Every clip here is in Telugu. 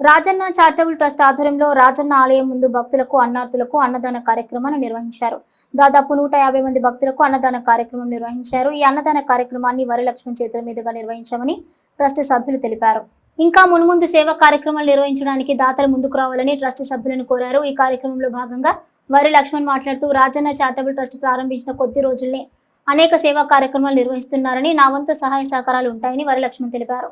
రాజన్న చారిటబుల్ ట్రస్ట్ ఆధ్వర్యంలో రాజన్న ఆలయం ముందు భక్తులకు అన్నార్థులకు అన్నదాన కార్యక్రమాన్ని నిర్వహించారు. దాదాపు నూట యాభై మంది భక్తులకు అన్నదాన కార్యక్రమం నిర్వహించారు. ఈ అన్నదాన కార్యక్రమాన్ని వరలక్ష్మి చేతుల మీదుగా నిర్వహించామని ట్రస్ట్ సభ్యులు తెలిపారు. ఇంకా మున్ముందు సేవా కార్యక్రమాలు నిర్వహించడానికి దాతలు ముందుకు రావాలని ట్రస్ట్ సభ్యులను కోరారు. ఈ కార్యక్రమంలో భాగంగా వరి లక్ష్మణ్ మాట్లాడుతూ రాజన్న చారిటబుల్ ట్రస్ట్ ప్రారంభించిన కొద్ది రోజుల్నే అనేక సేవా కార్యక్రమాలు నిర్వహిస్తున్నారని నా వంతు సహాయ సహకారాలు ఉంటాయని వరి లక్ష్మణ్ తెలిపారు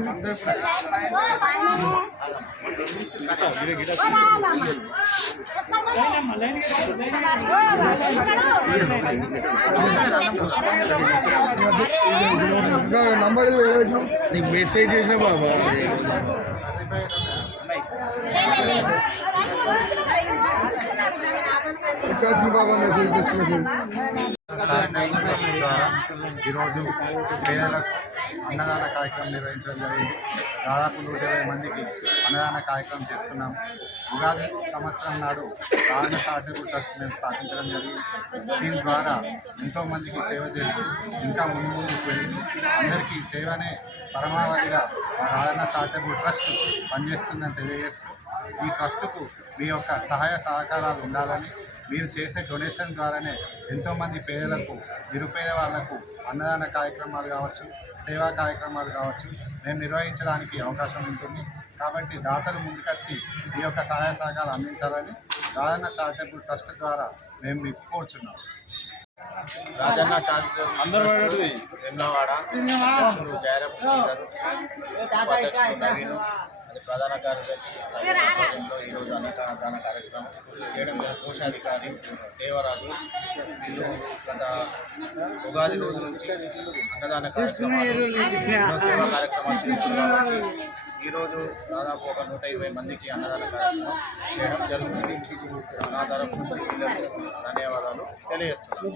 అందరూ నంబర్ నీకు మెసేజ్ చేసిన బాబా. బాబా మెసేజ్ తెచ్చి మెసేజ్ ఈరోజు పేదలకు అన్నదాన కార్యక్రమం నిర్వహించడం జరిగింది. దాదాపు నూట ఇరవై మందికి అన్నదాన కార్యక్రమం చేస్తున్నాం. ఉగాది సంవత్సరం నాడు రాజన్న చారిటబుల్ ట్రస్ట్ మేము స్థాపించడం జరిగింది. దీని ద్వారా ఎంతోమందికి సేవ చేస్తూ ఇంకా ముందు ముందుకు వెళ్ళి అందరికీ సేవనే పరమావధిగా మా రాజన్న చారిటబుల్ ట్రస్ట్ పనిచేస్తుందని తెలియజేస్తూ ఈ ట్రస్ట్కు మీ యొక్క సహాయ సహకారాలు ఉండాలని మీరు చేసే డొనేషన్ ద్వారానే ఎంతోమంది పేదలకు నిరుపేద వాళ్ళకు అన్నదాన కార్యక్రమాలు కావచ్చు సేవా కార్యక్రమాలు కావచ్చు మేము నిర్వహించడానికి అవకాశం ఉంటుంది. కాబట్టి దాతలు ముందుకొచ్చి ఈ యొక్క సహాయ సహకారాలు అందించాలని రాజన్న చారిటబుల్ ట్రస్ట్ ద్వారా మేము మీకు కోరుచున్నాం. రాజన్న చారిటబుల్ జయరామ్ అది ప్రధాన కార్యదర్శి ఈరోజు అన్నదాన కార్యక్రమం చేయడం. కోశాధికారి దేవరాజు. వీళ్ళు గత ఉగాది రోజు నుంచి అన్నదాన కార్యక్రమాలు సేవా కార్యక్రమాలు చేస్తున్నారు ఈరోజు దాదాపు ఒక నూట ఇరవై మందికి అన్నదాన కార్యక్రమం చేయడం జరుగుతుంది. నా తరపు నుంచి వీళ్ళకు ధన్యవాదాలు తెలియజేస్తున్నాను.